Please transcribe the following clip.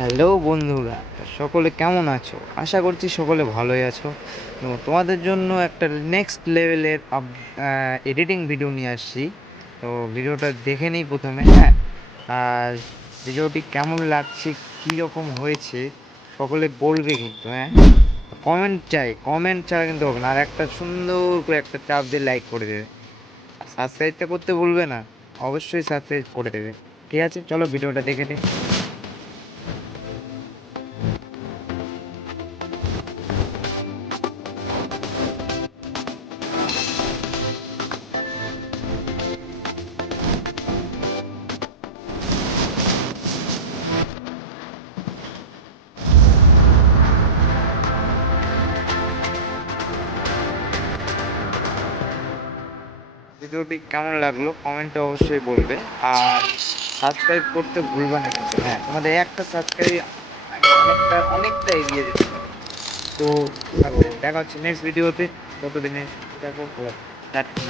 Hello বন্ধুরা, সকলে কেমন আছো? আশা করছি সকলে ভালোই আছো। তো তোমাদের জন্য একটা নেক্সট লেভেলের এডিটিং ভিডিও নিয়ে আসছি। তো ভিডিওটা দেখে নিই প্রথমে, হ্যাঁ। আর ভিডিওটি কেমন লাগছে, কীরকম হয়েছে সকলে বলবে কিন্তু, হ্যাঁ। কমেন্ট চাই, কমেন্ট ছাড়া কিন্তু হবে না। আর একটা সুন্দর করে একটা চাপ দিয়ে লাইক করে দেবে। সাবস্ক্রাইবটা করতে ভুলবে না, অবশ্যই সাবস্ক্রাইব করে দেবে। ঠিক আছে, চলো ভিডিওটা দেখে নিই। ভিডিওটি কেমন লাগলো কমেন্টে অবশ্যই বলবে। আর সাবস্ক্রাইব করতে ভুলবে না কিন্তু, হ্যাঁ। তোমাদের একটা সাবস্ক্রাইব অনেকটা অনেকটা এগিয়ে যেতে পারে। তো দেখা হচ্ছে নেক্সট ভিডিওতে। ততদিনে দেখো।